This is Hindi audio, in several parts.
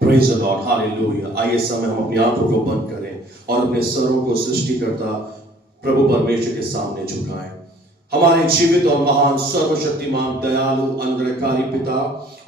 Praise the Lord, hallelujah. आइए समय हम अपनी आंखों को बंद करें और अपने सरों को सृष्टिकर्ता प्रभु परमेश्वर के सामने झुकाएं। हमारे जीवित और महान सर्वशक्तिमान दयालु अनुग्रहकारी पिता,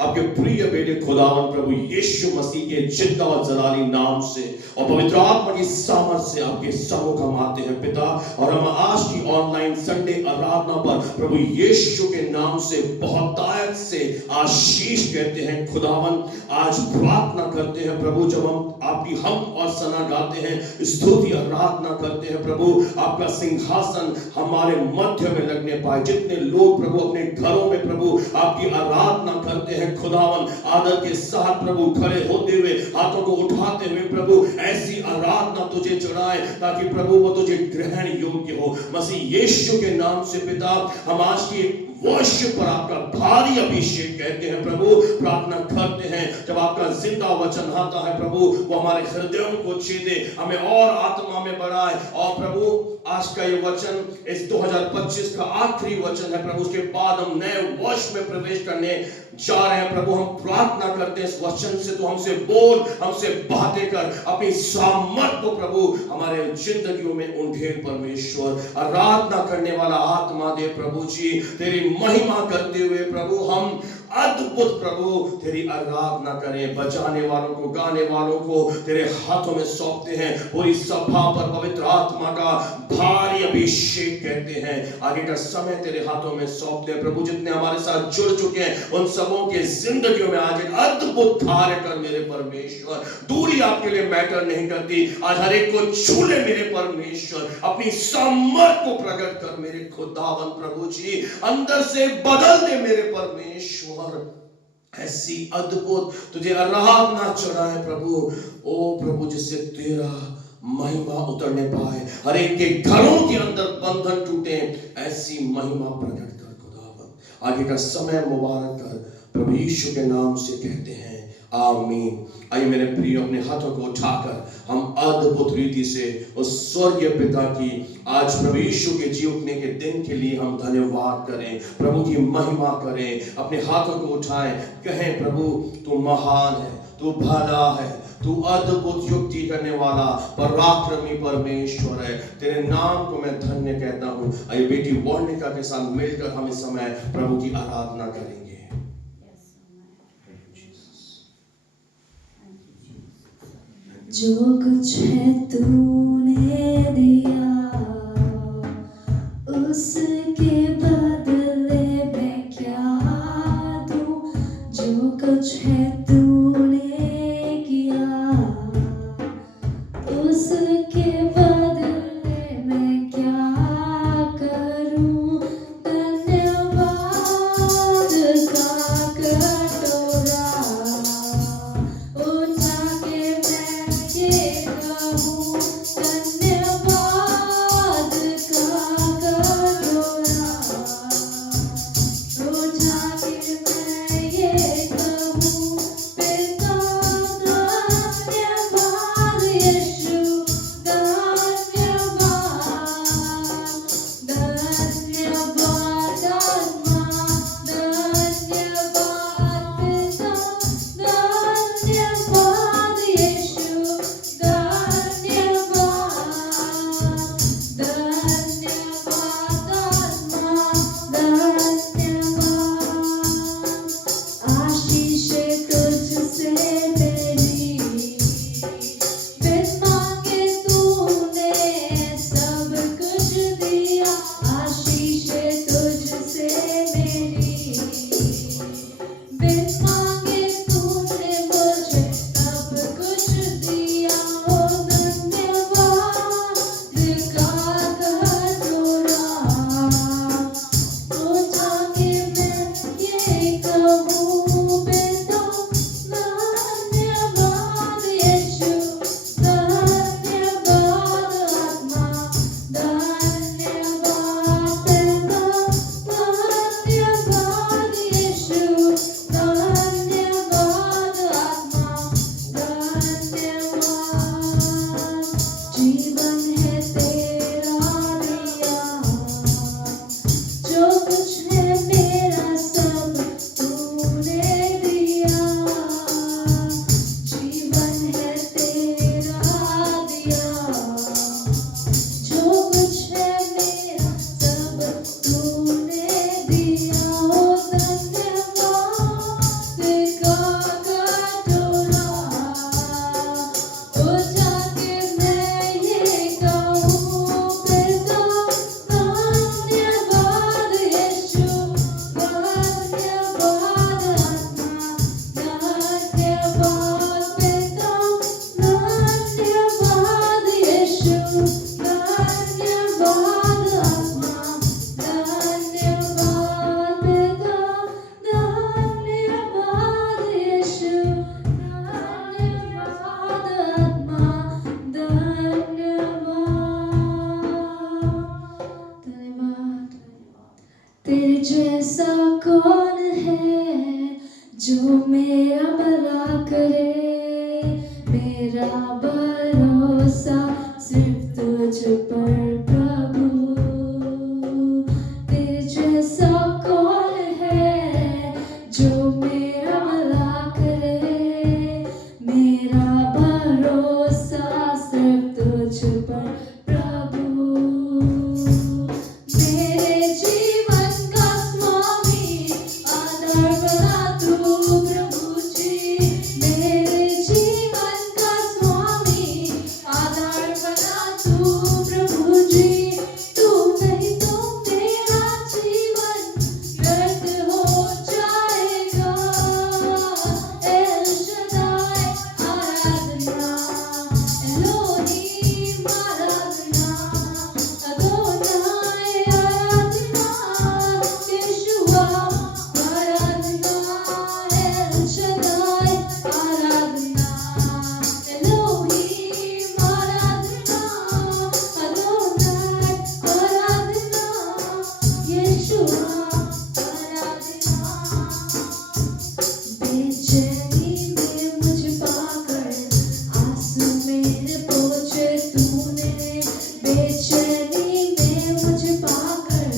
आपके प्रिय बेटे खुदावन प्रभु यीशु मसीह के जिंदा और जलाली नाम से और पवित्र आत्मा की सामर्थ से आपके सम्मुख हम आते हैं पिता। और हम आज की ऑनलाइन संडे आराधना पर प्रभु यीशु के नाम से बहुतायत से आशीष कहते हैं खुदावन। आज प्रार्थना करते हैं प्रभु, जब हम आपकी हम और सना गाते हैं, स्तुति आराधना करते हैं प्रभु, आपका सिंहासन हमारे मध्य में लगने पाए। जितने लोग प्रभु अपने घरों में प्रभु आपकी आराधना करते हैं खुदावन, आदर के साथ प्रभु खड़े होते हुए, हाथों को उठाते हुए प्रभु ऐसी आराधना तुझे चढ़ाए ताकि प्रभु वो तुझे ग्रहण योग्य हो। मसीह यीशु के नाम से पिता, हम आज की वर्षिप पर आपका भारी अभिषेक कहते हैं प्रभु। प्रार्थना करते हैं जब आपका जिंदा वचन आता है प्रभु, वो हमारे हृदयों को छेदे, हमें और आत्मा में बढ़ाए। और प्रभु आज का ये वचन इस 2025 का आखिरी वचन है प्रभु, उसके बाद हम नए वर्ष में प्रवेश करने जा रहे हैं प्रभु। हम प्रार्थना करते हैं इस वचन से तो हमसे बोल, हमसे बातें कर, अपनी सामर्थ को प्रभु हमारे जिंदगियों में उंडेल परमेश्वर। आराधना करने वाला आत्मा दे प्रभु जी, तेरी महिमा करते हुए प्रभु हम अद्भुत प्रभु तेरी आराधना करें। बजाने वालों को, गाने वालों को तेरे हाथों में सौंपते हैं। पूरी सभा पर पवित्र आत्मा का भारी अभिषेक कहते हैं। आगे का समय तेरे हाथों में सौंपते हैं प्रभु। जितने हमारे साथ जुड़ चुके हैं उन सबों के जिंदगियों में आज एक अद्भुत कार्य कर मेरे परमेश्वर। दूरी आपके लिए मैटर नहीं करती, आज हर एक को छू ले मेरे परमेश्वर। अपनी सामर्थ को प्रकट कर मेरे खुदावन प्रभु जी, अंदर से बदल दे मेरे परमेश्वर। ऐसी अद्भुत तुझे आराधना चढ़ाए प्रभु, ओ प्रभु, जिससे तेरा महिमा उतरने पाए, हर एक के घरों के अंदर बंधन टूटे, ऐसी महिमा प्रकट कर खुदावन। आगे का समय मुबारक कर प्रभु यीशु के नाम से कहते हैं आमीन। आइए मेरे प्रिय, अपने हाथों को उठाकर हम अद्भुत रीति से उस स्वर्गीय पिता की आज प्रभु यीशु के जी उठने के दिन के लिए हम धन्यवाद करें, प्रभु की महिमा करें। अपने हाथों को उठाएं, कहें प्रभु तू महान है, तू भला है, तू अद्भुत युक्ति करने वाला पराक्रमी परमेश्वर है। तेरे नाम को मैं धन्य कहता हूँ। आइए बेटी वर्णिका के साथ मिलकर हम इस समय प्रभु की आराधना करेंगे। जो कुछ है तूने दिया, उसके बदले मैं क्या दूं। जो कुछ है तूने किया, उसके बदले मैं क्या करूं। धन्यवाद का कटोरा उठा के मैं ये कहूं, धन्यवाद मेरा भरोसा सिर्फ तुझ पर प्रभु। तेरे जैसा कौन है जो मेरा भला करे। मेरा भरोसा सिर्फ तुझ पर प्रभु। मेरे जीवन का स्वामी आधार बना तू प्रभु जी। मेरे जीवन का स्वामी आधार बना तू प्रभु जी। तू नहीं तो मेरा जीवन व्यर्थ हो जाएगा। एल शदाई आराधना, एलोहीम आराधना, अदोनाई आराधना, यहोवा आराधना, एल शदाई आराधना, एलोहीम आराधना, अदोनाई आराधना, यहोवा आराधना। बेचैनी में मुझे पाकर आंसू मेरे पोंछे तूने। बेचैनी में मुझे पाकर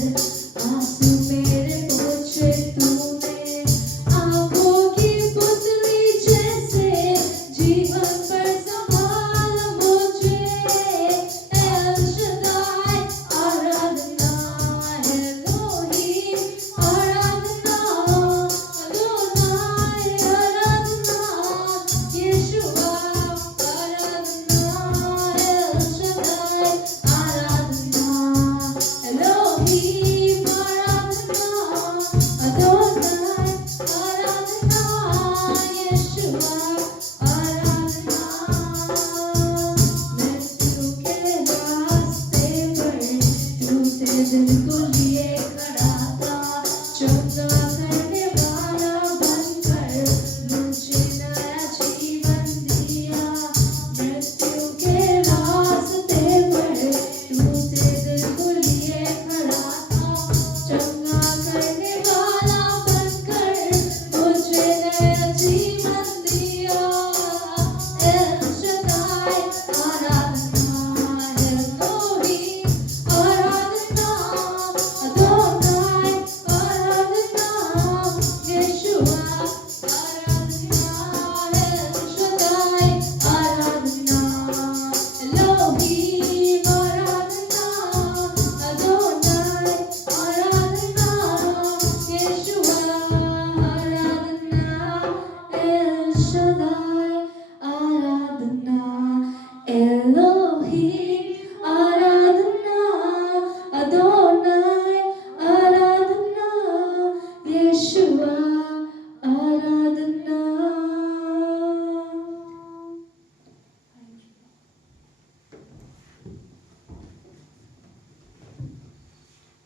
आंसू मेरे पोंछे तूने। आंखों की पुतली जैसे जीवन पर संभाल मुझे। एल शदाई आराधना, एलोहीम आराधना, अदोनाई आराधना, यहोवा आराधना, एल शदाई आराधना, एलोहीम आराधना, अदोनाई आराधना, यहोवा आराधना। मृत्यु के रास्ते पर टूटे दिल को लिए खड़ा था। चंगा करने वाला बनकर मुझे नया जीवन दिया। मृत्यु के रास्ते पर टूटे दिल को लिए खड़ा था। चंगा करने वाला बनकर मुझे नया जीवन दिया। एल शदाई आराधना, एलोहीम आराधना, अदोनाई आराधना, यहोवा आराधना, एल शदाई आराधना, एलोहीम आराधना, अदोनाई आराधना, यहोवा आराधना, एल शदाई आराधना, एलोहीम आराधना, अदोनाई आराधना, यहोवा आराधना।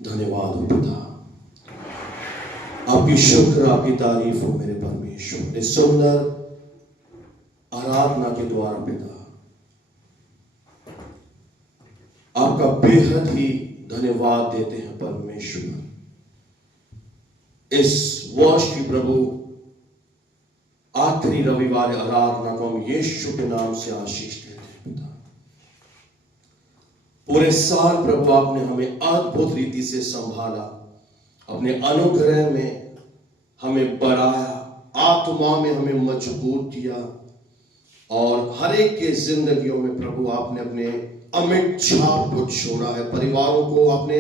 धन्यवाद हो पिता, आपकी शुक्र, आपकी तारीफ हो मेरे परमेश्वर। इस सुंदर आराधना के द्वारा पिता आपका बेहद ही धन्यवाद देते हैं परमेश्वर। इस वर्ष की प्रभु आखिरी रविवार आराधना को हम यीशु के नाम से आशीष देते हैं पिता। पूरे साल प्रभु आपने हमें अद्भुत रीति से संभाला, अपने अनुग्रह में हमें बढ़ाया, आत्मा में हमें मजबूत किया, और हर एक के जिंदगियों में प्रभु आपने अपने अमिट छाप को छोड़ा है, परिवारों को आपने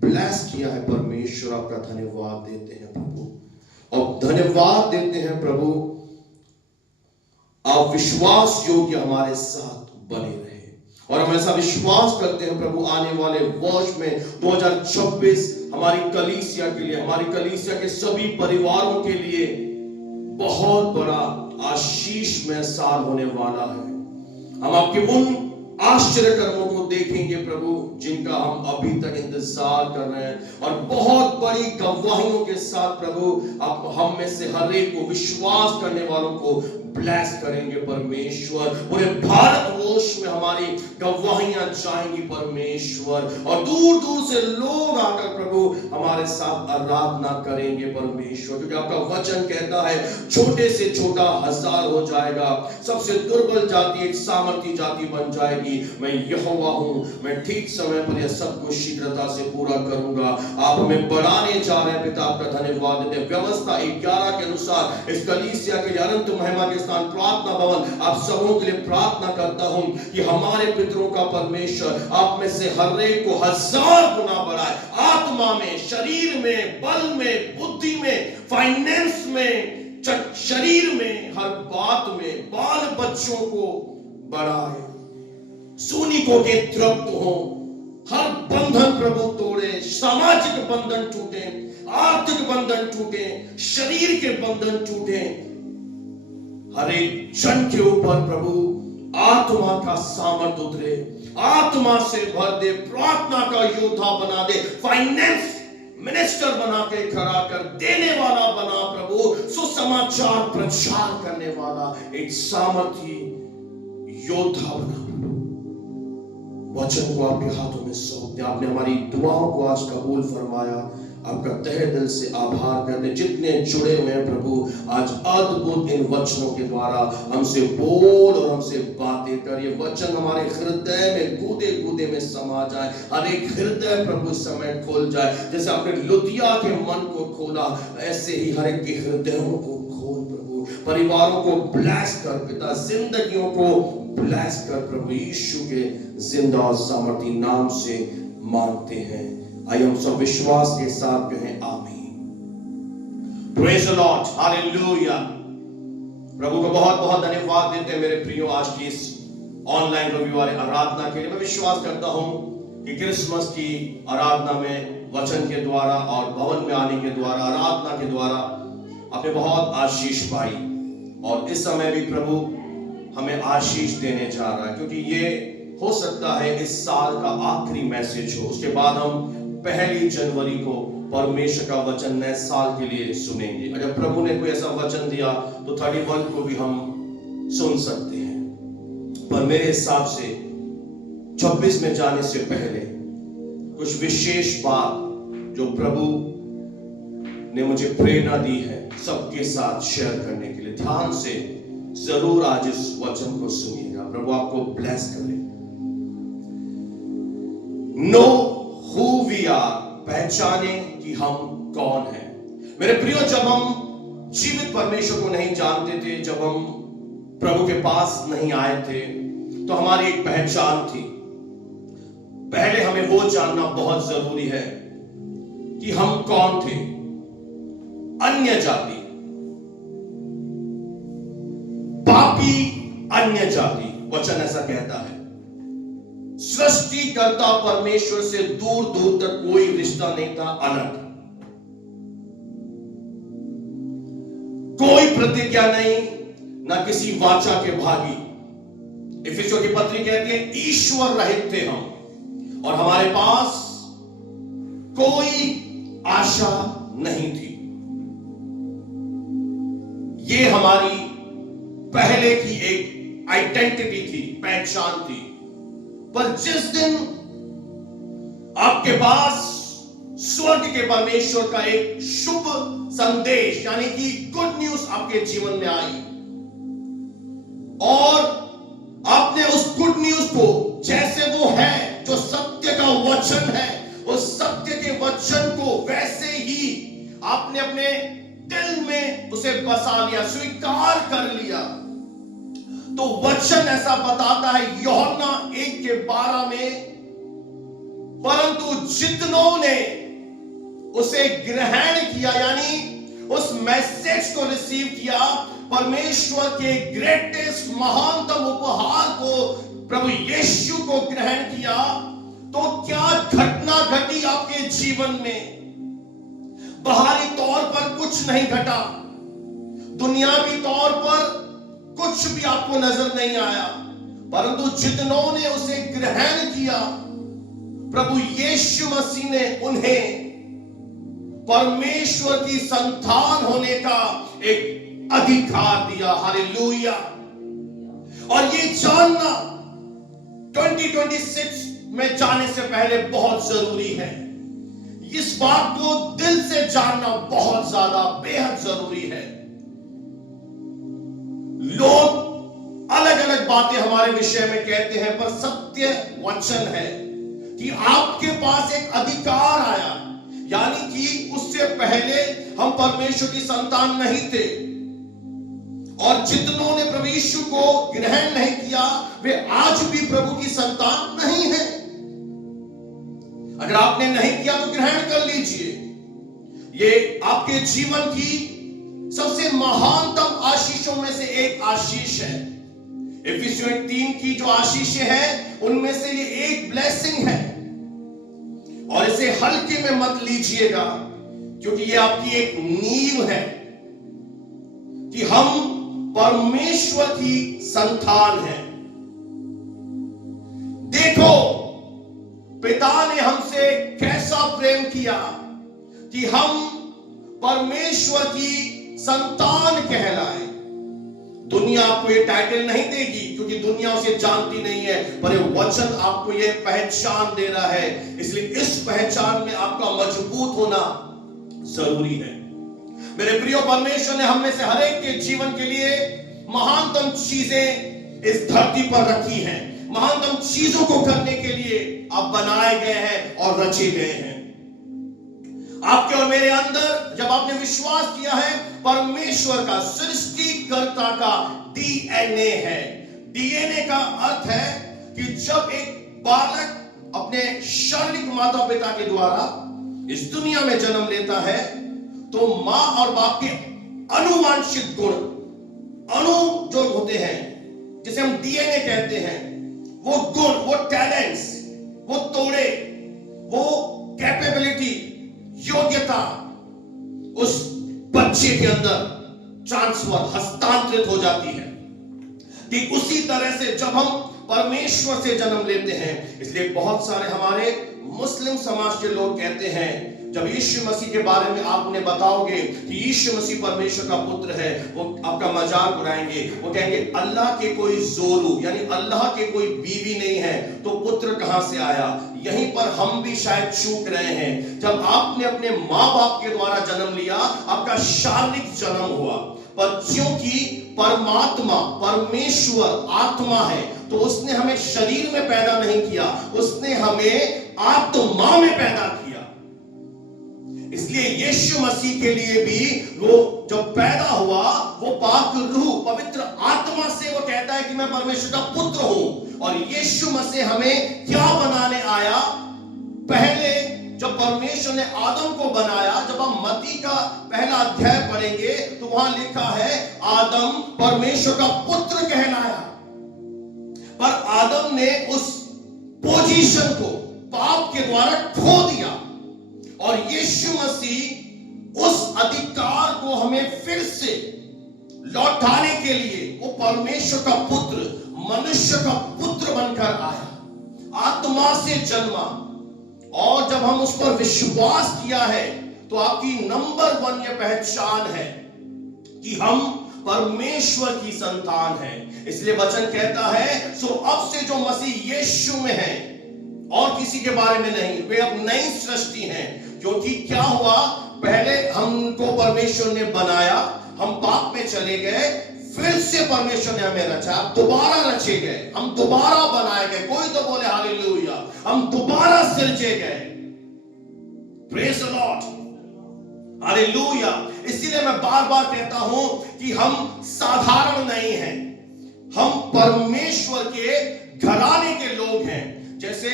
ब्लेस किया है। परमेश्वर आपका धन्यवाद देते हैं प्रभु, और धन्यवाद देते हैं प्रभु आप विश्वास योग्य हमारे साथ बने रहे, और हम ऐसा विश्वास करते हैं प्रभु आने वाले वर्ष में 2026 हमारी कलीसिया के लिए, हमारी कलीसिया के सभी परिवारों के लिए बहुत बड़ा आशीषमय साल होने वाला है। हम आपके उन आश्चर्य कर्मों को देखेंगे प्रभु जिनका हम अभी तक इंतजार कर रहे हैं, और बहुत बड़ी गवाहियों के साथ प्रभु आप हम में से हर एक को, विश्वास करने वालों को ब्लेस करेंगे परमेश्वर। पूरे भारतवर्ष में हमारी गवाहियां जाएंगी परमेश्वर, और दूर दूर से लोग आकर प्रभु हमारे साथ आराधना करेंगे परमेश्वर, क्योंकि आपका वचन कहता है छोटे से छोटा 1000 हो जाएगा, सबसे दुर्बल जाति एक सामर्थी जाति बन जाएगी। मैं यहोवा हूं, मैं ठीक समय पर यह सब कुछ शीघ्रता से पूरा करूंगा। आप हमें बढ़ाने जा रहे हैं पिता, आपका धन्यवाद देते हैं। व्यवस्था 11 के अनुसार इस कलीसिया के लिए अनंत महिमा के स्थान प्रार्थना भवन आप सबों के लिए प्रार्थना करता हूं कि हमारे पितरों का परमेश्वर आप में से हर एक को 1000 गुना बढ़ाए, आत्मा में, शरीर में, बल में, बुद्धि में, फाइनेंस में, शरीर में, हर बात में, बाल बच्चों को बढ़ाए, सूनिकों के तृप्त हो, हर बंधन प्रभु तोड़े, सामाजिक बंधन टूटे, आर्थिक बंधन टूटे, शरीर के बंधन टूटे, हर एक जन के ऊपर प्रभु आत्मा का सामर्थ उतरे, आत्मा से भर दे, प्रार्थना का योद्धा बना दे, फाइनेंस मिनिस्टर बना के खड़ा कर, देने वाला बना प्रभु, सुसमाचार प्रचार करने वाला एक सामर्थी योद्धा बना प्रभु। वचन को आपके हाथों में सौंपते, आपने हमारी दुआओं को आज कबूल फरमाया, आपका तहे दिल से आभार करते। जितने जुड़े हुए हैं प्रभु, आज अद्भुत इन वचनों के द्वारा हमसे बोल और हमसे बातें कर। ये वचन हमारे हृदय में कूदे कूदे में समा जाए, हर एक हृदय प्रभु इस समय खोल जाए। जैसे आपने लुदिया के मन को खोला, ऐसे ही हर एक के हृदयों को खोल प्रभु, परिवारों को ब्लेस कर पिता, जिंदगियों को ब्लेस कर प्रभु, यीशु के जिंदा और सामर्थी नाम से मांगते हैं। आइए हम सब विश्वास के साथ कहें आमीन। Praise the Lord, hallelujah. प्रभु को बहुत बहुत धन्यवाद देते हैं मेरे प्रियो, आज की इस ऑनलाइन रविवार आराधना के लिए। मैं विश्वास करता हूं कि क्रिसमस की आराधना में वचन के द्वारा और भवन में आने के द्वारा, आराधना के द्वारा आपने बहुत आशीष पाई, और इस समय भी प्रभु हमें आशीष देने जा रहा है, क्योंकि ये हो सकता है इस साल का आखिरी मैसेज हो। उसके बाद हम 1 जनवरी को परमेश्वर का वचन नए साल के लिए सुनेंगे। अगर प्रभु ने कोई ऐसा वचन दिया तो 31 को भी हम सुन सकते हैं, पर मेरे हिसाब से 26 में जाने से पहले कुछ विशेष बात जो प्रभु ने मुझे प्रेरणा दी है सबके साथ शेयर करने के लिए। ध्यान से जरूर आज इस वचन को सुनिएगा। प्रभु आपको ब्लेस करे। नो हु वी आर, पहचाने कि हम कौन हैं। मेरे प्रियो, जब हम जीवित परमेश्वर को नहीं जानते थे, जब हम प्रभु के पास नहीं आए थे, तो हमारी एक पहचान थी। पहले हमें वो जानना बहुत जरूरी है कि हम कौन थे। अन्य जाति, पापी अन्य जाति, वचन ऐसा कहता है। सृष्टिकर्ता परमेश्वर से दूर दूर तक कोई रिश्ता नहीं था, अलग। कोई प्रतिज्ञा नहीं, ना किसी वाचा के भागी। इफिसियों की पत्री कहती है ईश्वर रहित थे हम, और हमारे पास कोई आशा नहीं थी। ये हमारी पहले की एक आइडेंटिटी थी, पहचान थी। पर जिस दिन आपके पास स्वर्ग के परमेश्वर का एक शुभ संदेश यानी कि गुड न्यूज आपके जीवन में आई, और आपने उस गुड न्यूज को जैसे वो है, जो सत्य का वचन है, उस सत्य के वचन को वैसे ही आपने अपने दिल में उसे बसा लिया, स्वीकार कर लिया। तो वचन ऐसा बताता है यूहन्ना 1:12 में, परंतु जितनों ने उसे ग्रहण किया, यानी उस मैसेज को रिसीव किया, परमेश्वर के ग्रेटेस्ट महानतम उपहार को, प्रभु यीशु को ग्रहण किया, तो क्या घटना घटी आपके जीवन में। बाहरी तौर पर कुछ नहीं घटा, दुनियावी तौर पर कुछ भी आपको नजर नहीं आया, परंतु जितनों ने उसे ग्रहण किया, प्रभु यीशु मसीह ने उन्हें परमेश्वर की संतान होने का एक अधिकार दिया। हालेलुया। और ये जानना 2026 में जाने से पहले बहुत जरूरी है। इस बात को दिल से जानना बहुत ज्यादा बेहद जरूरी है। लोग अलग अलग बातें हमारे विषय में कहते हैं, पर सत्य वचन है कि आपके पास एक अधिकार आया, यानी कि उससे पहले हम परमेश्वर की संतान नहीं थे। और जितनों ने प्रभु यीशु को ग्रहण नहीं किया वे आज भी प्रभु की संतान नहीं है। अगर आपने नहीं किया तो ग्रहण कर लीजिए। ये आपके जीवन की सबसे महानतम आशीषों में से एक आशीष है। इफिसियों 3 की जो आशीषें हैं उनमें से ये एक ब्लेसिंग है। और इसे हल्के में मत लीजिएगा, क्योंकि ये आपकी एक नींव है कि हम परमेश्वर की संतान हैं। देखो पिता ने हमसे कैसा प्रेम किया कि हम परमेश्वर की संतान कहलाए। दुनिया आपको ये टाइटल नहीं देगी, क्योंकि दुनिया उसे जानती नहीं है, पर ये वचन आपको ये पहचान दे रहा है। इसलिए इस पहचान में आपका मजबूत होना जरूरी है। मेरे प्रियो, परमेश्वर ने हम में से हर एक के जीवन के लिए महानतम चीजें इस धरती पर रखी हैं। महानतम चीजों को करने के लिए आप बनाए गए हैं और रचे गए हैं। आपके और मेरे अंदर जब आपने विश्वास किया है, परमेश्वर का, सृष्टिकर्ता का डीएनए है। डीएनए का अर्थ है कि जब एक बालक अपने शारीरिक माता पिता के द्वारा इस दुनिया में जन्म लेता है, तो मां और बाप के अनुवांशिक गुण, अणु जो होते हैं, जिसे हम डीएनए कहते हैं, वो गुण, वो टैलेंट्स, वो तोड़े, वो कैपेबिलिटी, योग्यता उस बच्चे के अंदर ट्रांसफर, हस्तांतरित हो जाती है। ठीक उसी तरह से जब हम परमेश्वर से जन्म लेते हैं, इसलिए बहुत सारे हमारे मुस्लिम समाज के लोग कहते हैं, जब यीशु मसीह के बारे में आप उन्हें बताओगे कि यीशु मसीह परमेश्वर का पुत्र है, वो आपका मजाक उड़ाएंगे। वो कहेंगे अल्लाह के कोई जोरू, यानी अल्लाह के कोई बीवी नहीं है, तो पुत्र कहां से आया। यहीं पर हम भी शायद चूक रहे हैं। जब आपने अपने मां बाप के द्वारा जन्म लिया, आपका शारीरिक जन्म हुआ, पर क्योंकि परमात्मा, परमेश्वर आत्मा है, तो उसने हमें शरीर में पैदा नहीं किया, उसने हमें आत्मा में पैदा किया। इसलिए यीशु मसीह के लिए भी वो जब पैदा हुआ, वो पाक रूह, पवित्र आत्मा से वो कहता है कि मैं परमेश्वर का पुत्र हूं। और यीशु मसीह हमें क्या बनाने आया? पहले जब परमेश्वर ने आदम को बनाया, जब हम मत्ती का पहला अध्याय पढ़ेंगे तो वहां लिखा है आदम परमेश्वर का पुत्र कहलाया। पर आदम ने उस पोजीशन को पाप के द्वारा खो दिया, और यीशु मसीह उस अधिकार को हमें फिर से लौटाने के लिए वो परमेश्वर का पुत्र, मनुष्य का पुत्र बनकर आया, आत्मा से जन्मा। और जब हम उस पर विश्वास किया है, तो आपकी नंबर 1 ये पहचान है कि हम परमेश्वर की संतान हैं। इसलिए वचन कहता है, सो अब से जो मसीह यीशु में है और किसी के बारे में नहीं, वे अब नई सृष्टि हैं। क्योंकि क्या हुआ, पहले हमको परमेश्वर ने बनाया, हम पाप में चले गए, फिर से परमेश्वर ने हमें रचा, दोबारा रचे गए, हम दोबारा बनाए गए। कोई तो बोले हालेलुया, हम दोबारा सिरजे गए। Praise the Lord, hallelujah. इसीलिए मैं बार बार कहता हूं कि हम साधारण नहीं हैं, हम परमेश्वर के घराने के लोग हैं। जैसे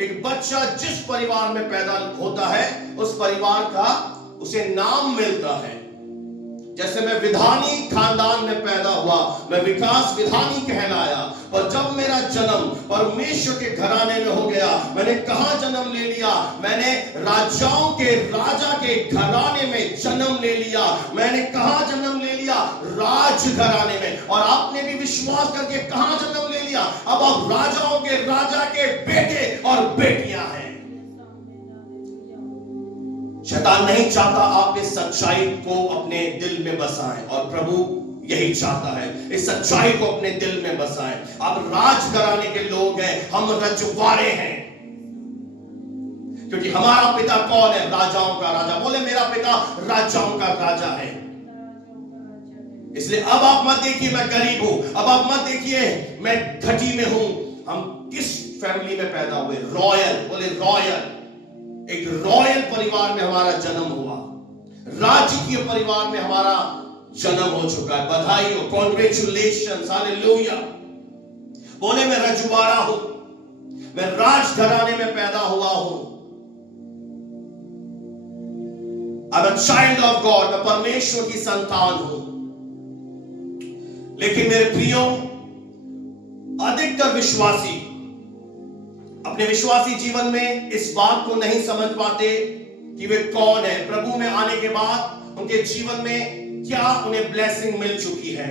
एक बच्चा जिस परिवार में पैदा होता है, उस परिवार का उसे नाम मिलता है। जैसे मैं विधानी खानदान में पैदा हुआ, मैं विकास विधानी कहलाया, पर जब मेरा जन्म परमेश्वर के घराने में हो गया, मैंने कहां जन्म ले लिया? मैंने राजाओं के राजा के घराने में जन्म ले लिया। मैंने कहां जन्म ले लिया? राज घराने में। और आपने भी विश्वास करके कहां जन्म ले लिया? अब आप राजाओं के राजा के बेटे और बेटियां हैं। शैतान नहीं चाहता आप इस सच्चाई को अपने दिल में बसाएं, और प्रभु यही चाहता है, इस सच्चाई को अपने दिल में बसाएं। आप राज कराने के लोग हैं, हम रजवाड़े हैं, क्योंकि हमारा पिता कौन है? राजाओं का राजा। बोले मेरा पिता राजाओं का राजा है। इसलिए अब आप मत देखिए मैं गरीब हूं, अब आप मत देखिए मैं घटी में हूं। हम किस फैमिली में पैदा हुए? रॉयल। बोले रॉयल। एक रॉयल परिवार में हमारा जन्म हुआ, राजकीय परिवार में हमारा जन्म हो चुका है। बधाई हो, कॉन्ग्रेचुलेशन, हालेलुया। बोले मैं रजवाड़ा हूं, मैं राज घराने में पैदा हुआ हूं। I'm a child of God, मैं परमेश्वर की संतान हूं। लेकिन मेरे प्रियो, अधिकतर विश्वासी अपने विश्वासी जीवन में इस बात को नहीं समझ पाते कि वे कौन है। प्रभु में आने के बाद उनके जीवन में क्या उन्हें ब्लेसिंग मिल चुकी है।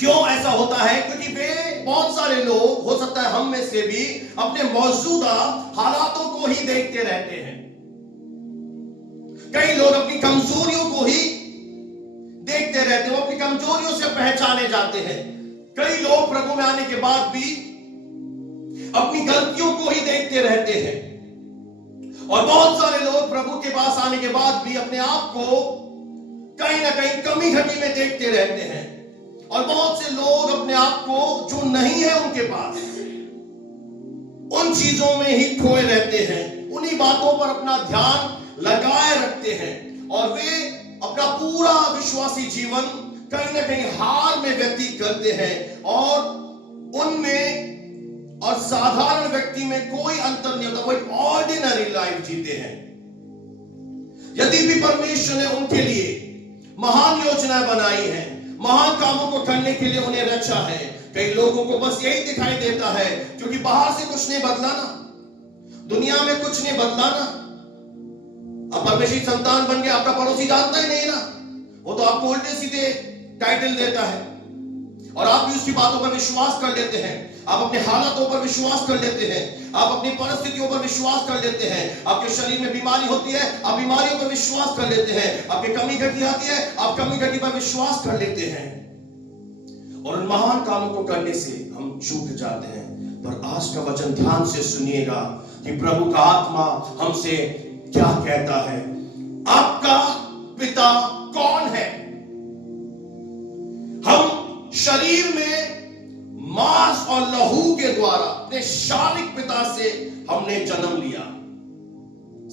क्यों ऐसा होता है? क्योंकि वे बहुत सारे लोग, हो सकता है हम में से भी, अपने मौजूदा हालातों को ही देखते रहते हैं। कई लोग अपनी कमजोरियों को ही देखते रहते हैं, वो अपनी कमजोरियों से पहचाने जाते हैं। कई लोग प्रभु में आने के बाद भी अपनी गलतियों को ही देखते रहते हैं, और बहुत सारे लोग प्रभु के पास आने के बाद भी अपने आप को कहीं ना कहीं कमी घटी में देखते रहते हैं। और बहुत से लोग अपने आप को जो नहीं है उनके पास, उन चीजों में ही खोए रहते हैं, उन्हीं बातों पर अपना ध्यान लगाए रखते हैं, और वे अपना पूरा विश्वासी जीवन कहीं ना कहीं हार में व्यतीत करते हैं, और उनमें और साधारण व्यक्ति में कोई अंतर नहीं होता। वो एक ऑर्डिनरी लाइफ जीते हैं। यदि भी परमेश्वर ने उनके लिए महान योजनाएं बनाई हैं, महान कामों को करने के लिए उन्हें रचा है, कई लोगों को बस यही दिखाई देता है, क्योंकि बाहर से कुछ नहीं बदला ना, दुनिया में कुछ नहीं बदला ना। अब परमेश्वर संतान बन गया, आपका पड़ोसी जानता ही नहीं ना, वो तो आपको उल्टे सीधे टाइटल देता है, और आप भी उसकी बातों पर विश्वास कर लेते हैं। आप अपने हालातों पर विश्वास कर लेते हैं, आप अपनी परिस्थितियों पर विश्वास कर लेते हैं। आपके शरीर में बीमारी होती है, आप बीमारियों पर विश्वास कर लेते हैं। आपकी कमी घटी आती है, आप कमी घटी पर विश्वास कर लेते हैं, और उन महान कामों को करने से हम चूक जाते हैं। पर आज का वचन ध्यान से सुनिएगा कि प्रभु का आत्मा हमसे क्या कहता है। आपका पिता कौन है? हम शरीर में मांस और लहू के द्वारा अपने शारीरिक पिता से हमने जन्म लिया,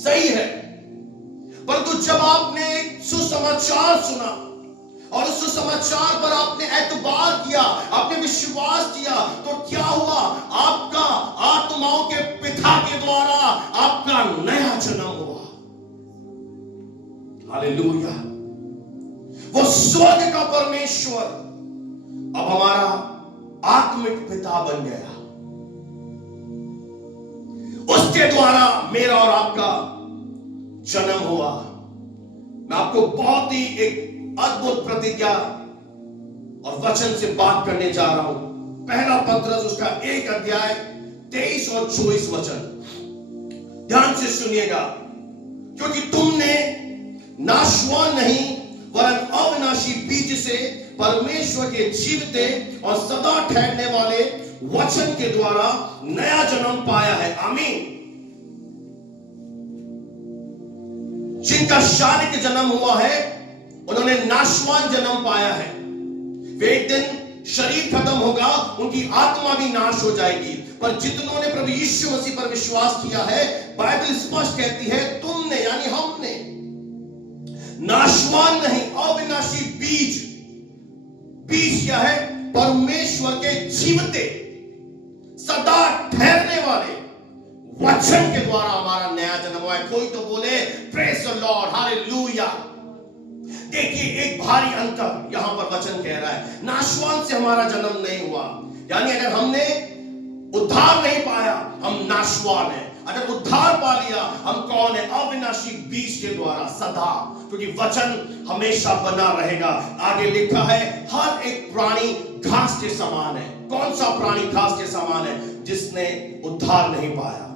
सही है। परंतु जब आपने सुसमाचार सुना और उस सुसमाचार पर आपने एतबार किया, आपने विश्वास किया, तो क्या हुआ? आपका आत्माओं के पिता के द्वारा आपका नया जन्म हुआ। हालेलुया। वो स्वर्ग का परमेश्वर अब हमारा आत्मिक पिता बन गया। उसके द्वारा मेरा और आपका जन्म हुआ। मैं आपको बहुत ही एक अद्भुत प्रतिज्ञा और वचन से बात करने जा रहा हूं। पहला पत्रस उसका 1 अध्याय 23 और 24 वचन ध्यान से सुनिएगा। क्योंकि तुमने नाशवान नहीं वरन अविनाशी बीज से परमेश्वर के जीवते और सदा ठहरने वाले वचन के द्वारा नया जन्म पाया है। आमीन। जिनका शारीरिक जन्म हुआ है उन्होंने नाशवान जन्म पाया है। वे एक दिन शरीर खत्म होगा, उनकी आत्मा भी नाश हो जाएगी। पर जितनों ने प्रभु यीशु मसीह पर विश्वास किया है, बाइबल स्पष्ट कहती है तुमने यानी हमने नाशवान नहीं अविनाशी बीज। बीज क्या है? परमेश्वर के जीवते सदा ठहरने वाले वचन के द्वारा हमारा नया जन्म हुआ है। कोई तो बोले प्रेज द लॉर्ड, हालेलुया। देखिए एक भारी अंतर यहां पर वचन कह रहा है। नाशवान से हमारा जन्म नहीं हुआ, यानी अगर हमने उद्धार नहीं पाया हम नाशवान हैं। अगर उद्धार पा लिया हम कौन है? अविनाशी बीज के द्वारा सदा, क्योंकि वचन हमेशा बना रहेगा। आगे लिखा है हर एक प्राणी घास के समान है। कौन सा प्राणी घास के समान है? जिसने उद्धार नहीं पाया,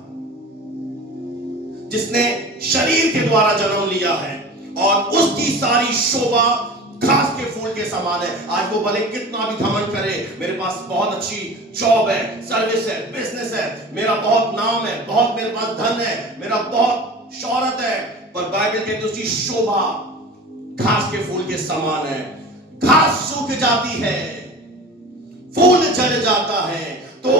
जिसने शरीर के द्वारा जन्म लिया है और उसकी सारी शोभा घास के फूल के समान है। आज वो भले कितना भी घमंड करे, मेरे पास बहुत अच्छी जॉब है, सर्विस है, बिजनेस है, मेरा बहुत नाम है, बहुत मेरे पास धन है, मेरा बहुत शोहरत है, पर बाइबल कहती है उसकी शोभा घास के फूल के समान है। घास सूख जाती है, फूल झड़ जाता है। तो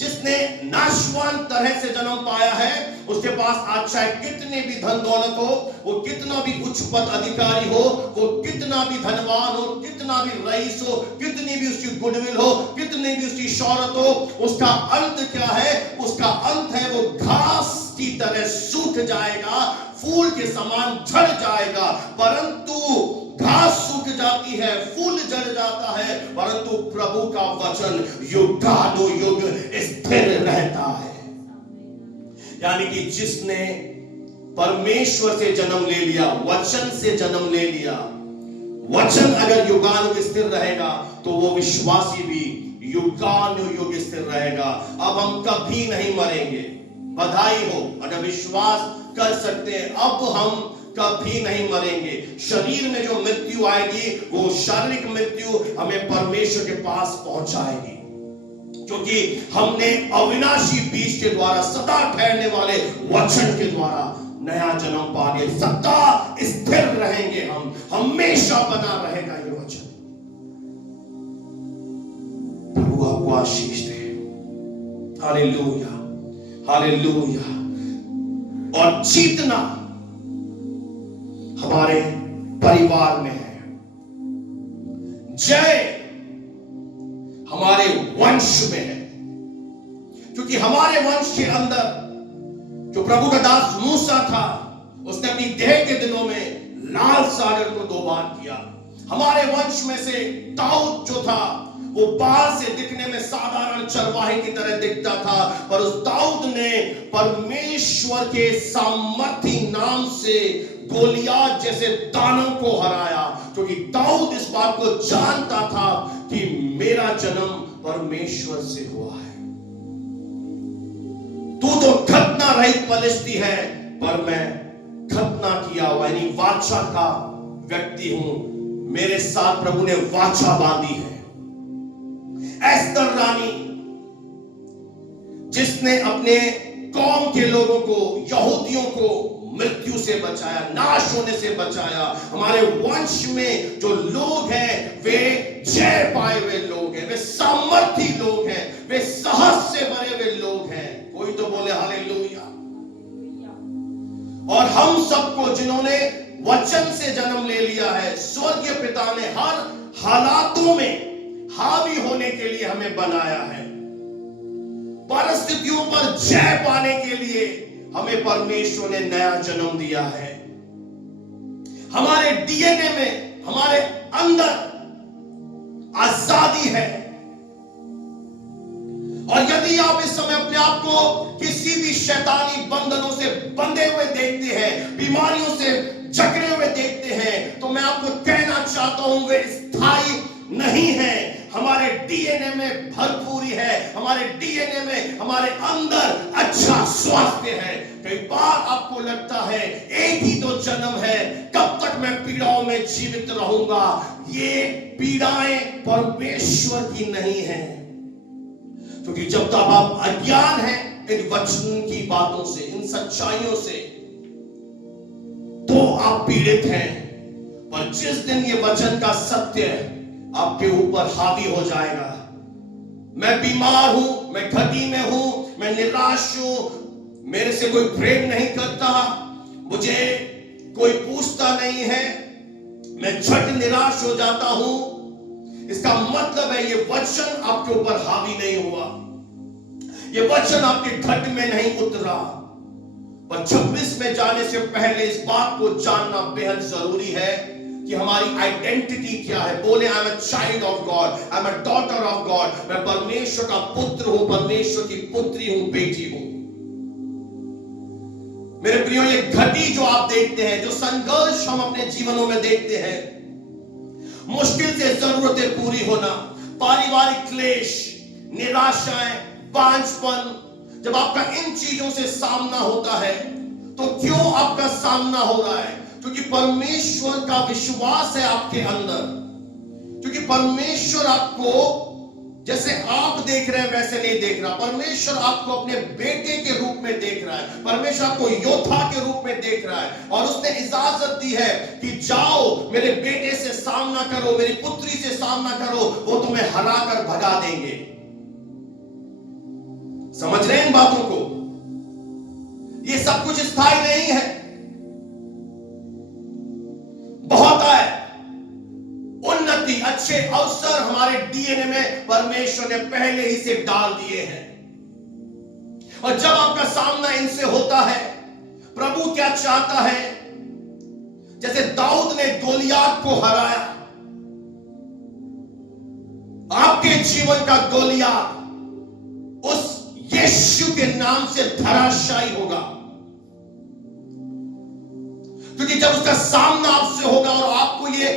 जिसने नाशवान तरह से जन्म पाया है, उसके पास आज चाहे कितने भी धन दौलत हो, वो कितना भी उच्च पद अधिकारी हो, वो कितना भी धनवान हो, कितना भी रईस हो, कितनी भी उसकी गुडविल हो, कितनी भी उसकी शौहरत हो, उसका अंत क्या है? उसका अंत है वो घास की तरह सूख जाएगा, फूल के समान झड़ जाएगा। परंतु घास सूख जाती है, फूल झड़ जाता है, परंतु प्रभु का वचन युगानुयुग स्थिर रहता है। यानी कि जिसने परमेश्वर से जन्म ले लिया, वचन से जन्म ले लिया, वचन अगर युगानुयुग स्थिर रहेगा तो वो विश्वासी भी युगानुयुग स्थिर रहेगा। अब हम कभी नहीं मरेंगे, बधाई हो अगर विश्वास कर सकते हैं, अब हम कभी नहीं मरेंगे। शरीर में जो मृत्यु आएगी वो शारीरिक मृत्यु हमें परमेश्वर के पास पहुंचाएगी, क्योंकि हमने अविनाशी बीज के द्वारा, सदा ठहरने वाले वचन के द्वारा नया जन्म पा लिया। सदा स्थिर रहेंगे हम, हमेशा बना रहेगा ये वचन। प्रभु आपको आशीष दे। Hallelujah, hallelujah. और जीतना हमारे परिवार में है, जय हमारे वंश में है, क्योंकि हमारे वंश के अंदर जो प्रभु का दास मूसा था, उसने अपनी देह के दिनों में लाल सागर को 2 बार किया। हमारे वंश में से दाऊद जो था, वो बाहर से दिखने में साधारण चरवाहे की तरह दिखता था, पर उस दाऊद ने परमेश्वर के सामर्थी नाम से गोलियात जैसे दानव को हराया, क्योंकि दाऊद इस बात को जानता था कि मेरा जन्म परमेश्वर से हुआ है। तू तो खतना रहित पलिश्ती है, पर मैं खतना किया हुआ यानी वाचा का व्यक्ति हूं। मेरे साथ प्रभु ने वाचा बांधी है। एस्तर रानी, जिसने अपने कौम के लोगों को, यहूदियों को मृत्यु से बचाया, नाश होने से बचाया। हमारे वंश में जो लोग हैं वे जय पाए हुए लोग हैं, वे सामर्थी लोग हैं, वे साहस से भरे हुए लोग हैं। कोई तो बोले हालेलुया। और हम सबको जिन्होंने वचन से जन्म ले लिया है, स्वर्गीय पिता ने हर हालातों में हावी होने के लिए हमें बनाया है। परिस्थितियों पर जय पाने के लिए हमें परमेश्वर ने नया जन्म दिया है। हमारे डीएनए में, हमारे अंदर आजादी है। और यदि आप इस समय अपने आप को किसी भी शैतानी बंधनों से बंधे हुए देखते हैं, बीमारियों से जकड़े हुए देखते हैं, तो मैं आपको कहना चाहता हूं वे स्थायी नहीं है। हमारे डीएनए में भरपूरी है, हमारे डीएनए में, हमारे अंदर अच्छा स्वास्थ्य है। कई बार आपको लगता है एक ही तो जन्म है, कब तक मैं पीड़ाओं में जीवित रहूंगा। ये पीड़ाएं परमेश्वर की नहीं है, क्योंकि जब तक आप अज्ञान हैं इन वचन की बातों से, इन सच्चाइयों से, तो आप पीड़ित हैं। पर जिस दिन ये वचन का सत्य आपके ऊपर हावी हो जाएगा, मैं बीमार हूं, मैं घटी में हूं, मैं निराश हूं, मेरे से कोई प्रेम नहीं करता, मुझे कोई पूछता नहीं है, मैं झट निराश हो जाता हूं, इसका मतलब है ये वचन आपके ऊपर हावी नहीं हुआ, ये वचन आपके घट में नहीं उतरा। पर 26 में जाने से पहले इस बात को जानना बेहद जरूरी है कि हमारी आइडेंटिटी क्या है। बोले I am a child of God, I am a daughter of God. मैं परमेश्वर का पुत्र हूं, परमेश्वर की पुत्री हूं, बेटी हूं। मेरे प्रियो, ये घटी जो आप देखते हैं, जो संघर्ष हम अपने जीवनों में देखते हैं, मुश्किल से जरूरतें पूरी होना, पारिवारिक क्लेश, निराशाएं, बांझपन, जब आपका इन चीजों से सामना होता है, तो क्यों आपका सामना हो रहा है? क्योंकि परमेश्वर का विश्वास है आपके अंदर, क्योंकि परमेश्वर आपको जैसे आप देख रहे हैं वैसे नहीं देख रहा। परमेश्वर आपको अपने बेटे के रूप में देख रहा है। परमेश्वर आपको योद्धा के रूप में देख रहा है और उसने इजाजत दी है कि जाओ मेरे बेटे से सामना करो, मेरी पुत्री से सामना करो, वो तुम्हें हराकर भगा देंगे। समझ रहे हैं इन बातों को? ये सब कुछ स्थायी नहीं है, बहुत है। उन्नति, अच्छे अवसर हमारे डीएनए में परमेश्वर ने पहले ही से डाल दिए हैं। और जब आपका सामना इनसे होता है, प्रभु क्या चाहता है, जैसे दाऊद ने गोलियात को हराया, आपके जीवन का गोलियात उस यीशु के नाम से धराशायी होगा। क्योंकि जब उसका सामना आपसे होगा और आपको ये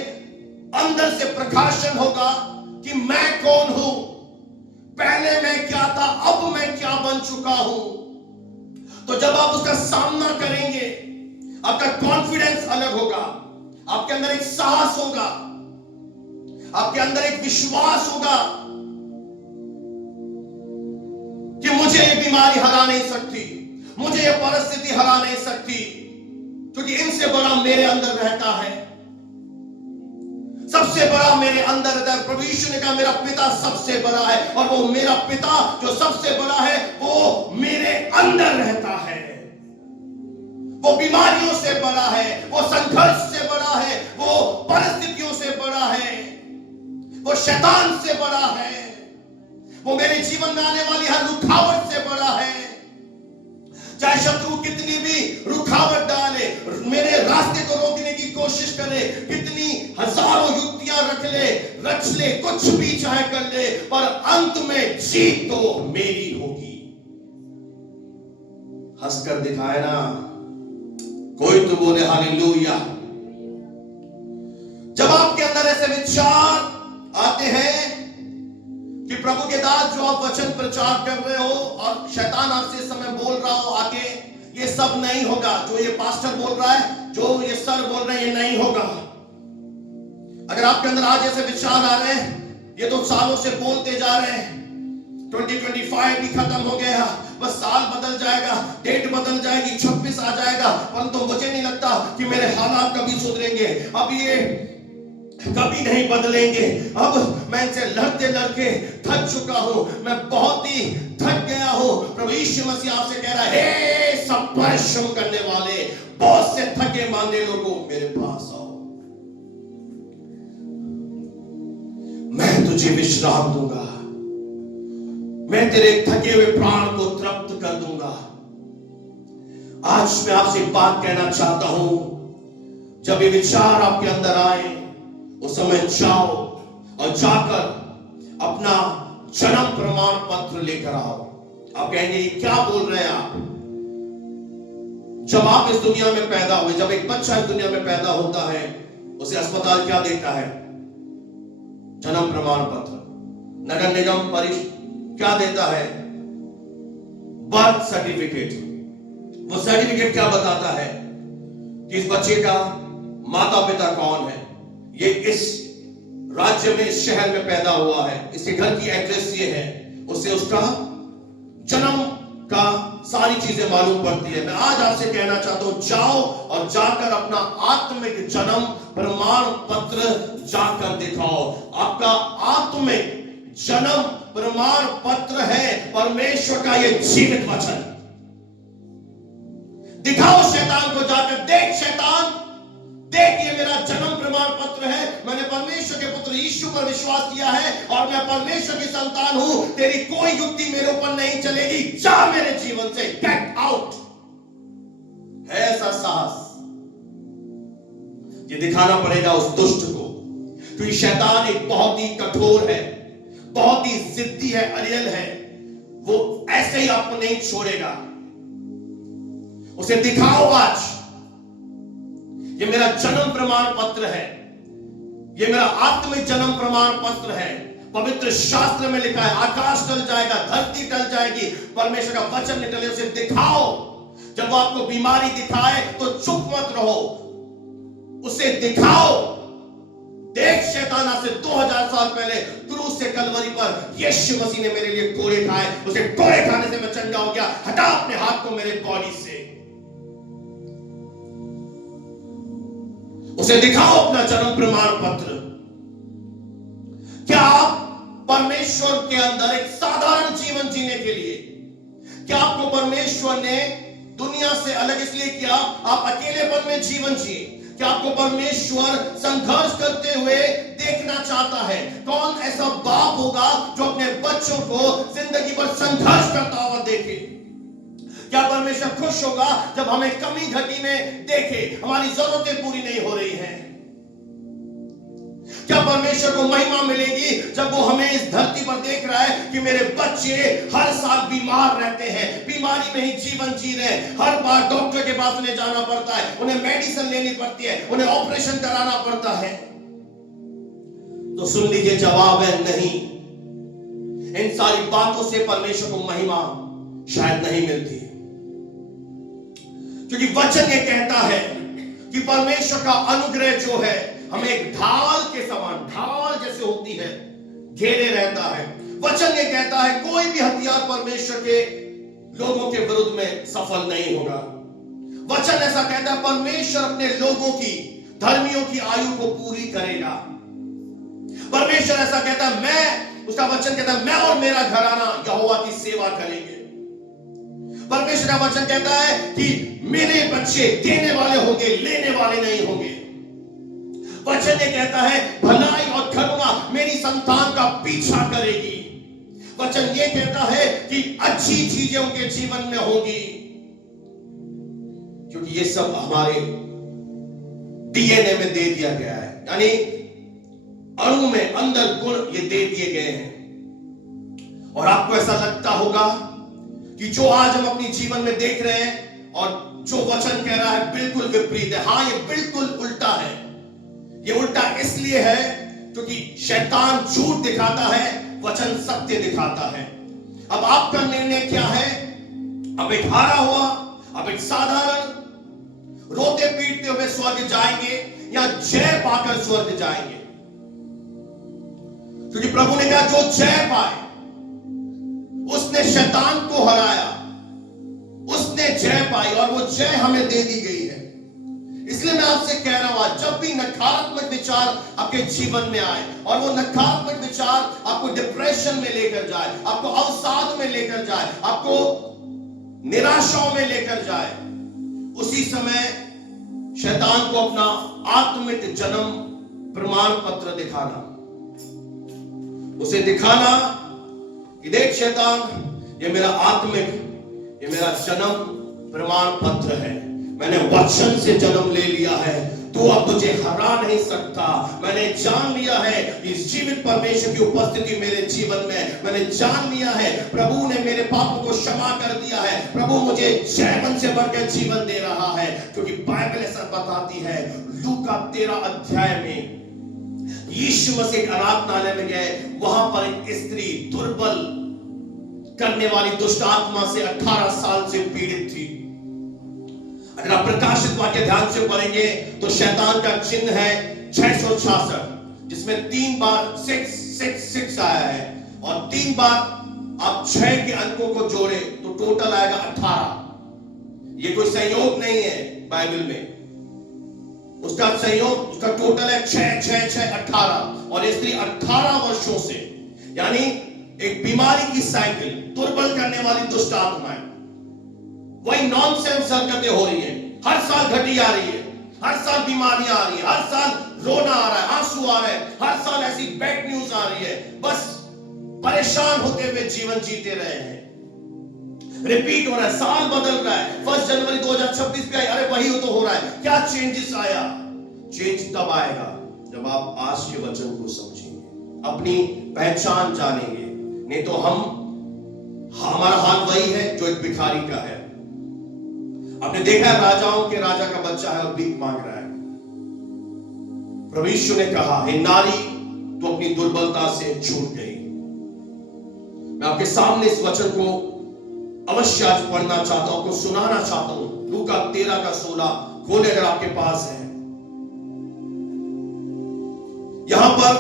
अंदर से प्रकाशन होगा कि मैं कौन हूं, पहले मैं क्या था, अब मैं क्या बन चुका हूं, तो जब आप उसका सामना करेंगे आपका कॉन्फिडेंस अलग होगा, आपके अंदर एक साहस होगा, आपके अंदर एक विश्वास होगा कि मुझे ये बीमारी हरा नहीं सकती, मुझे ये परिस्थिति हरा नहीं सकती, क्योंकि इनसे बड़ा मेरे अंदर रहता है, सबसे बड़ा मेरे अंदर रहता है। प्रभु यीशु ने कहा मेरा पिता सबसे बड़ा है और वो मेरा पिता जो सबसे बड़ा है वो मेरे अंदर रहता है। वो बीमारियों से बड़ा है, वो संघर्ष से बड़ा है, वो परिस्थितियों से बड़ा है, वो शैतान से बड़ा है, वो मेरे जीवन में आने वाली हर रुकावट से बड़ा है। चाहे शत्रु कितनी भी रुकावट डाले, मेरे रास्ते को रोकने की कोशिश करे, कितनी हजारों युक्तियां रच ले, कुछ भी चाहे कर ले, पर अंत में जीत तो मेरी होगी। हंसकर दिखाए ना, कोई तो बोले हालेलुया। जब आपके अंदर ऐसे विचार आते हैं कि प्रभु के दास जो आप वचन प्रचार कर रहे हो और शैतान आपसे इस समय बोल रहा हो आके ये सब नहीं होगा, जो ये पास्टर बोल रहा है, जो ये सर बोल रहे हैं, ये नहीं होगा। अगर आपके अंदर आज ऐसे विचार आ रहे हैं, ये तो सालों से बोलते जा रहे हैं, 2025 भी खत्म हो गया, बस साल बदल जाएगा, डेट बदल जाएगी, 26 आ जाएगा, परंतु मुझे नहीं लगता कि मेरे हालात कभी सुधरेंगे, अब ये कभी नहीं बदलेंगे, अब मैं इनसे लड़ते लड़के थक चुका हूं, मैं बहुत ही थक गया हूं। प्रभु यीशु मसीह आपसे कह रहा है, हे सब परिश्रम करने वाले, बहुत से थके मांदे लोगों, मेरे पास आओ, मैं तुझे विश्राम दूंगा, मैं तेरे थके हुए प्राण को तृप्त कर दूंगा। आज मैं आपसे एक बात कहना चाहता हूं, जब ये विचार आपके अंदर आए उस समय जाओ और जाकर अपना जन्म प्रमाण पत्र लेकर आओ। आप कहेंगे ये क्या बोल रहे हैं आप? जब आप इस दुनिया में पैदा हुए, जब एक बच्चा इस दुनिया में पैदा होता है, उसे अस्पताल क्या देता है? जन्म प्रमाण पत्र। नगर निगम परिषद क्या देता है? Birth certificate. वो सर्टिफिकेट क्या बताता है कि इस बच्चे का माता पिता कौन है, ये इस राज्य में, इस शहर में पैदा हुआ है, इसके घर की एड्रेस ये है, उससे उसका जन्म का सारी चीजें मालूम पड़ती है। मैं आज आपसे कहना चाहता हूं, जाओ और जाकर अपना आत्मिक जन्म प्रमाण पत्र जाकर दिखाओ। आपका आत्मिक जन्म प्रमाण पत्र है परमेश्वर का ये जीवित वचन। दिखाओ शैतान को जाकर, देख शैतान, देख ये मेरा जन्म प्रमाण पत्र है, मैंने परमेश्वर के पुत्र यीशु पर विश्वास किया है और मैं परमेश्वर की संतान हूं, तेरी कोई युक्ति मेरे ऊपर नहीं चलेगी, जा मेरे जीवन से, गेट आउट। है ऐसा साहस, ये दिखाना पड़ेगा उस दुष्ट को, क्योंकि शैतान एक बहुत ही कठोर है, बहुत ही जिद्दी है, अड़ियल है, वो ऐसे ही आपको नहीं छोड़ेगा। उसे दिखाओ आज, ये मेरा जन्म प्रमाण पत्र है, ये मेरा आत्मिक जन्म प्रमाण पत्र है। पवित्र शास्त्र में लिखा है, आकाश टल जाएगा, धरती टल जाएगी, परमेश्वर का वचन नहीं टले। उसे दिखाओ। जब वो आपको बीमारी दिखाए तो चुप मत रहो, उसे दिखाओ। देख शैतान आज से 2000 साल पहले क्रूस से कलवरी पर यीशु मसीह ने मेरे लिए कोड़े खाए, उसे कोड़े खाने से मैं चंगा हो गया। हटा अपने हाथ को मेरे बॉडी से, उसे दिखाओ अपना जन्म प्रमाण पत्र। क्या आप परमेश्वर के अंदर एक साधारण जीवन जीने के लिए, क्या आपको परमेश्वर ने दुनिया से अलग इसलिए किया आप अकेलेपन में जीवन जिए? क्या आपको परमेश्वर संघर्ष करते हुए देखना चाहता है? कौन ऐसा बाप होगा जो अपने बच्चों को जिंदगी भर संघर्ष करता हुआ देखे? क्या परमेश्वर खुश होगा जब हमें कमी घटी में देखे, हमारी जरूरतें पूरी नहीं हो रही हैं? क्या परमेश्वर को महिमा मिलेगी जब वो हमें इस धरती पर देख रहा है कि मेरे बच्चे हर साल बीमार रहते हैं, बीमारी में ही जीवन जी रहे हैं, हर बार डॉक्टर के पास उन्हें जाना पड़ता है, उन्हें मेडिसिन लेनी पड़ती है, उन्हें ऑपरेशन कराना पड़ता है? तो सुन लीजिए, जवाब है नहीं। इन सारी बातों से परमेश्वर को महिमा शायद नहीं मिलती, क्योंकि वचन ये कहता है कि परमेश्वर का अनुग्रह जो है हमें एक ढाल के समान, ढाल जैसे होती है, घेरे रहता है। वचन ये कहता है कोई भी हथियार परमेश्वर के लोगों के विरुद्ध में सफल नहीं होगा। वचन ऐसा कहता है परमेश्वर अपने लोगों की, धर्मियों की आयु को पूरी करेगा। परमेश्वर ऐसा कहता है, मैं, उसका वचन कहता है, मैं और मेरा घराना यहोवा की सेवा करेंगे। परमेश्वर का वचन कहता है कि मेरे बच्चे देने वाले होंगे, लेने वाले नहीं होंगे। वचन ये कहता है भलाई और करुणा मेरी संतान का पीछा करेगी। वचन ये कहता है कि अच्छी चीजें उनके जीवन में होंगी, क्योंकि ये सब हमारे डीएनए में दे दिया गया है, यानी अणु में अंदर गुण ये दे दिए गए हैं। और आपको ऐसा लगता होगा कि जो आज हम अपनी जीवन में देख रहे हैं और जो वचन कह रहा है बिल्कुल विपरीत है। हां, ये बिल्कुल उल्टा है। ये उल्टा इसलिए है क्योंकि शैतान झूठ दिखाता है, वचन सत्य दिखाता है। अब आपका निर्णय क्या है? अब एक हारा हुआ, अब एक साधारण रोते पीटते हुए स्वर्ग जाएंगे या जय पाकर स्वर्ग जाएंगे? क्योंकि प्रभु ने कहा जो जय पाए उसने शैतान को हराया, उसने जय पाई और वो जय हमें दे दी गई है। इसलिए मैं आपसे कह रहा हूं, जब भी नकारात्मक विचार आपके जीवन में आए और वो नकारात्मक विचार आपको डिप्रेशन में लेकर जाए, आपको अवसाद में लेकर जाए, आपको निराशाओं में लेकर जाए, उसी समय शैतान को अपना आत्मिक जन्म प्रमाण पत्र दिखाना, उसे दिखाना कि देख शैतान, ये मेरा आत्मिक, ये मेरा जन्म प्रमाण पत्र है, मैंने वचन से जन्म ले लिया है, तू अब मुझे हरा नहीं सकता। मैंने जान लिया है इस जीवित परमेश्वर की उपस्थिति मेरे जीवन में, मैंने जान लिया है प्रभु ने मेरे पापों को क्षमा कर दिया है, प्रभु मुझे जैवन से बढ़कर जीवन दे रहा है। क्योंकि बाइबल ऐसा बताती है, लूका 13 अध्याय में यीशु मसीह आराधनालय में गए, वहां पर एक स्त्री दुर्बल करने वाली दुष्ट आत्मा से 18 साल से पीड़ित थी। अगर आप प्रकाशित वाक्य ध्यान से पढ़ेंगे तो शैतान का चिन्ह है 666, जिसमें 3 बार 666 आया है, और 3 बार आप 6 के अंकों को जोड़े तो टोटल आएगा 18। ये कोई संयोग नहीं है बाइबल में, उसका संयोग, उसका टोटल है 6 6 6 18। और स्त्री 18 वर्षों से, यानी एक बीमारी की साइकिल, दुर्बल करने वाली दुष्ट आत्माएं, वही नॉनसेंस हरकतें हो रही है, हर साल घटी आ रही है, हर साल बीमारियां आ रही है, हर साल रोना आ रहा है, आंसू आ रहे हैं, हर साल ऐसी बैड न्यूज आ रही है, बस परेशान होते हुए जीवन जीते रहे हैं। रिपीट हो रहा है, साल बदल रहा है, 1 जनवरी 2026 पे आई, अरे वही तो हो रहा है। क्या चेंजेस आया? चेंज तब आएगा जब आप आज के वचन को समझेंगे, अपनी पहचान जानेंगे। नहीं तो हमारा हाल वही है जो एक भिखारी का है। आपने देखा है, राजाओं के राजा का बच्चा है और भीख मांग रहा है। प्रभु यीशु ने कहा, हे नारी, तू अपनी दुर्बलता से छूट गई। मैं आपके सामने इस वचन को अवश्य आज पढ़ना चाहता हूं, आपको सुनाना चाहता हूं। लूका 13 का 16 खोले अगर आपके पास है। यहां पर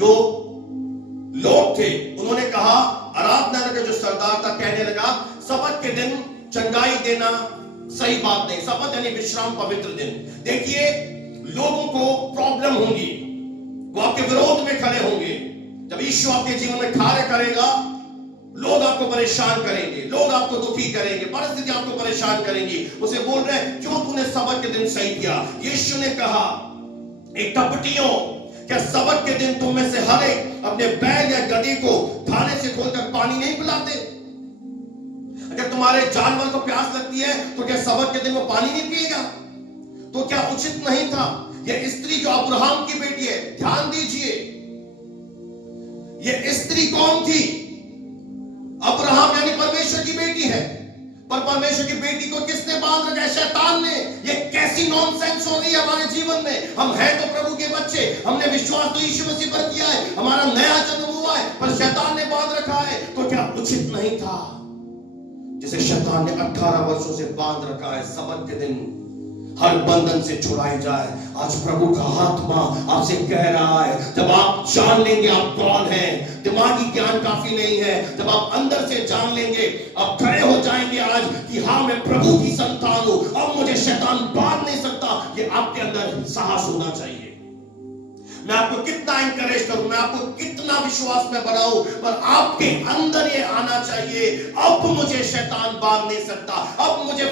जो लोग थे उन्होंने कहा, आराधना का जो सरदार था कहने लगा, सबत के दिन चंगाई देना सही बात नहीं। सबत यानी विश्राम, पवित्र दिन। देखिए, लोगों को प्रॉब्लम होंगी, वो आपके विरोध में खड़े होंगे। जब यीशु आपके जीवन में कार्य करेगा, लोग आपको परेशान करेंगे, लोग आपको दुखी करेंगे, परिस्थिति आपको परेशान करेंगी। उसे बोल रहे हैं, क्यों तूने सबत के दिन सही किया? यीशु ने कहा, एक कपटियों, क्या सबत के दिन तुम में से हर एक अपने बैल या गधी को थाने से खोलकर पानी नहीं पिलाते? अगर तुम्हारे जानवर को प्यास लगती है तो क्या सबत के दिन वो पानी नहीं पिएगा? तो क्या उचित नहीं था? यह स्त्री जो अब्राहम की बेटी है, ध्यान दीजिए, यह स्त्री कौन थी? अब्राहम यानी परमेश्वर की बेटी है, पर परमेश्वर की बेटी को किसने बांध रखा है? शैतान ने। ये कैसी नॉनसेंस हो रही है हमारे जीवन में। हम हैं तो प्रभु के बच्चे, हमने विश्वास तो यीशु मसीह पर किया है, हमारा नया जन्म हुआ है, पर शैतान ने बांध रखा है। तो क्या उचित नहीं था जिसे शैतान ने 18 वर्षों से बांध रखा है, सबत के दिन हर बंधन से छुड़ाई जाए? आज प्रभु का आत्मा आपसे कह रहा है, जब आप जान लेंगे आप कौन हैं, दिमागी ज्ञान काफी नहीं है, जब आप अंदर से जान लेंगे, आप खड़े हो जाएंगे आज कि हाँ, मैं प्रभु की संतान हूं, अब मुझे शैतान बांध नहीं सकता। ये आपके अंदर साहस होना चाहिए। मैं आपको कितना इंकरेज करूं, मैं आपको कितना विश्वास में बढ़ाऊं, पर आपके अंदर ये आना चाहिए, अब मुझे शैतान बांध नहीं सकता, अब मुझे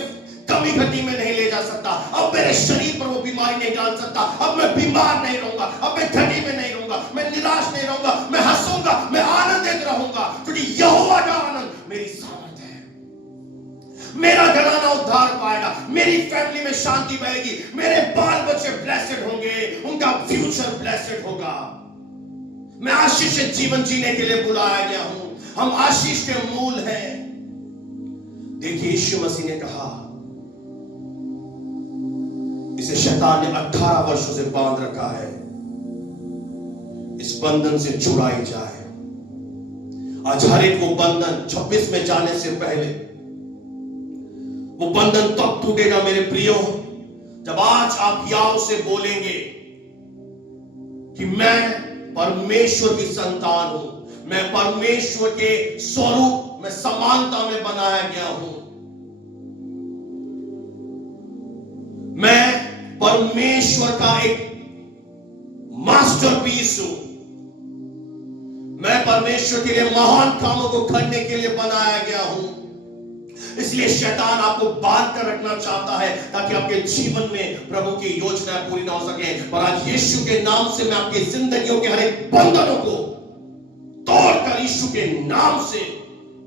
कमी घटी में नहीं ले जा सकता, अब मेरे शरीर पर वो बीमारी नहीं डाल सकता, अब मैं बीमार नहीं रहूंगा, अब मैं घटी में नहीं रहूंगा, मैं निराश नहीं रहूंगा, मैं हंसूंगा, मैं आनंदित रहूंगा, क्योंकि यहोवा का आनंद मेरी सामर्थ है। मेरा घराना उद्धार पाएगा, मेरी फैमिली में शांति बहेगी, मेरे बाल बच्चे ब्लेसेड होंगे, उनका फ्यूचर ब्लेसेड होगा। मैं आशीषित जीवन जीने के लिए बुलाया गया हूं, हम आशीष के मूल हैं। देखिए, यीशु मसीह ने कहा, इसे शैतान ने 18 वर्षों से बांध रखा है, इस बंधन से छुड़ाई जाए। आज हर एक वो बंधन 26 में जाने से पहले वो बंधन तब टूटेगा मेरे प्रियो, जब आज आप याव से बोलेंगे कि मैं परमेश्वर की संतान हूं, मैं परमेश्वर के स्वरूप में समानता में बनाया गया हूं, मैं परमेश्वर का एक मास्टरपीस हूं, मैं परमेश्वर के लिए महान कामों को करने के लिए बनाया गया हूं। इसलिए शैतान आपको बांध कर रखना चाहता है ताकि आपके जीवन में प्रभु की योजना पूरी ना हो सके। पर आज यीशु के नाम से मैं आपकी जिंदगियों के हर एक बंधनों को तोड़कर यीशु के नाम से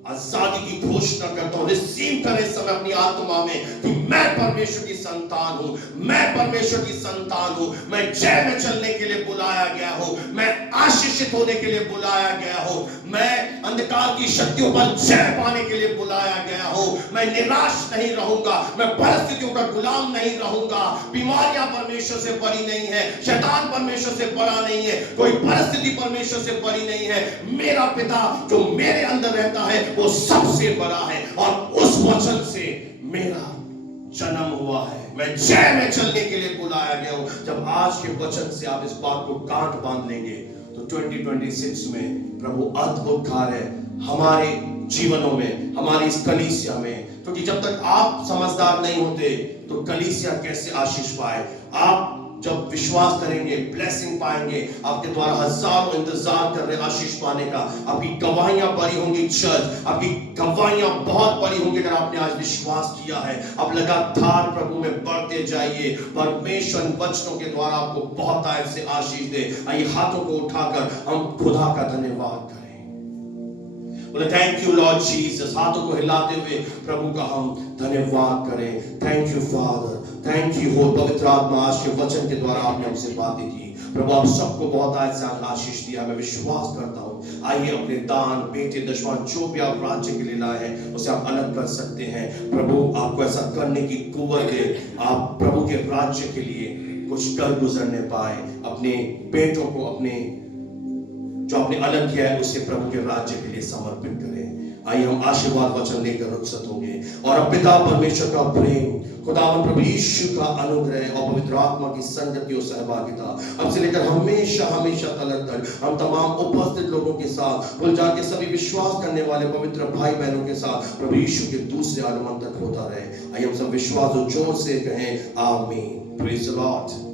आजादी की घोषणा करता हूं। रिसीव करें इस समय अपनी आत्मा में कि मैं परमेश्वर की संतान हूं, मैं परमेश्वर की संतान हूं, मैं जय में चलने के लिए बुलाया गया हूं, मैं आशीषित होने के लिए बुलाया गया हूं, मैं अंधकार की शक्तियों पर जय पाने के लिए बुलाया गया हूं, मैं निराश नहीं रहूंगा, मैं परिस्थितियों का गुलाम नहीं रहूंगा। बीमारियां परमेश्वर से बड़ी नहीं है, शैतान परमेश्वर से बड़ा नहीं है, कोई परिस्थिति परमेश्वर से बड़ी नहीं है। मेरा पिता जो मेरे अंदर रहता है वो सबसे बड़ा है और उस वचन से मेरा जन्म हुआ है। मैं जय में चलने के लिए बुलाया गया हूं। जब आज के वचन से आप इस बात को गांठ बांध लेंगे तो 2026 में प्रभु अद्भुत कार्य हमारे जीवनों में, हमारी इस कलीसिया में, क्योंकि जब तक आप समझदार नहीं होते तो कलीसिया कैसे आशीष पाए। आप जब विश्वास करेंगे ब्लेसिंग पाएंगे। आपके द्वारा हजारों इंतजार कर रहे आशीष पाने का। आपकी गवाहियां बड़ी होंगी चर्च, आपकी गवाहियां बहुत बड़ी होंगी अगर आपने आज विश्वास किया है। आप लगातार प्रभु में बढ़ते जाइए। परमेश्वर वचनों के द्वारा आपको बहुत आय से आशीष दे। आइए हाथों को उठाकर हम खुदा का धन्यवाद करें। बोले थैंक यू लॉर्ड जीसस। हाथों को हिलाते हुए प्रभु का हम धन्यवाद करें। Thank you father, thank you हो पवित्र आत्मा। आज के वचन के द्वारा आपने हमसे बातें की। प्रभु आप सबको बहुत आज से आशीष दिया, मैं विश्वास करता हूँ। आइए अपने दान, बेटे, दशवां जो भी आप राज्य के लिए लाए हैं उसे आप अलग कर सकते हैं। प्रभु आपको ऐसा करने की कुव्वत दे। आप प्रभु के राज्य के लिए कुछ कर गुजरने पाए। अपने बेटों को, अपने जो आपने अलग किया है उसे प्रभु के राज्य के लिए समर्पित करें। आइए हम आशीर्वाद वचन लेकर रुखसत होंगे और अब पिता परमेश्वर का प्रेम, खुदावन प्रभु यीशु का अनुग्रह और पवित्र आत्मा की संगति और सहभागिता अब से लेकर हमेशा हमेशा तक हम तमाम उपस्थित लोगों के साथ, भूल जान के सभी विश्वास करने वाले पवित्र भाई बहनों के साथ प्रभु यीशु के दूसरे आगमन तक होता रहे। आइए हम सब विश्वास और जोर से कहें आमीन। Praise the Lord.